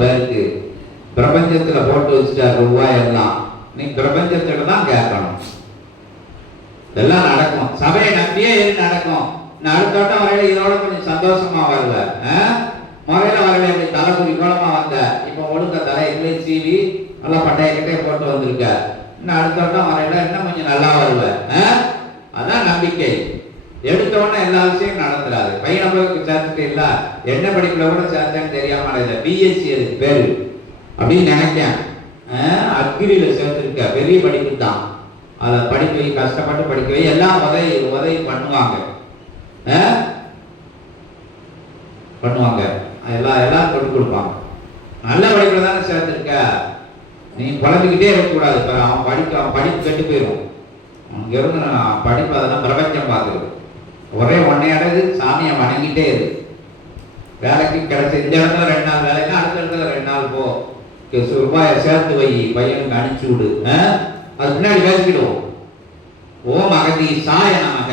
பேருக்கு. பிரபஞ்சத்துல போட்டு வச்சுட்டார் ரூபாய் எல்லாம் நீ பிரபஞ்சத்திட்ட தான் கேட்கணும். இதெல்லாம் நடக்கும். சபையை நம்பியே இது நடக்கும். நான் அடுத்த வரையில இதோட கொஞ்சம் சந்தோஷமா வரல முறையில வரல இப்படி தலை குறிக்கோளமா வந்த. இப்ப ஒழுங்க தலை எங்களையும் சீவி நல்லா பட்டையக்கிட்டே போட்டு வந்திருக்க இன்னும் அடுத்தவட்டம் வரையில இன்னும் கொஞ்சம் நல்லா வருவ அதான் நம்பிக்கை. எடுத்த உடனே எல்லா விஷயம் நடந்துடாது பையனை போய் சேர்த்துட்டு இல்ல என்ன படிப்புல கூட சேர்த்தேன்னு தெரியாம இல்லை பிஎஸ்சி அதுக்கு பேரு. அப்படின்னு நினைக்கேன். அக்ரியில சேர்த்துருக்க பெரிய படிப்பு தான். அதை படிக்க வை கஷ்டப்பட்டு படிக்க வை. எல்லாம் உதவி உதவி பண்ணுவாங்க. ஆ? பண்ணுவாங்க. எல்லாம் எல்லாம் கொண்டு கொடுப்பாங்க. நல்ல படிப்புல தானே சேர்த்துருக்க நீ குழம்பிக்கிட்டே இருக்கக்கூடாது. இப்போ அவன் படிக்க அவன் படிப்பு கெட்டு போயிடும் அவனுக்கு இருந்து நான் படிப்பு அதெல்லாம் அடகு சாமியை வணங்கிட்டே இரு. வேலைக்கு கிடைச்ச இந்த இடத்துல ரெண்டு நாள் வேலைக்கு அடுத்த இடத்துல ரெண்டு நாள் போ. கே- ரூபாயை சேர்த்து வை பையனுக்கு அனுப்பிச்சு விடு. அது பின்னாடி பேசிக்கிடுவோம். ஓம் அகதி சாய நமக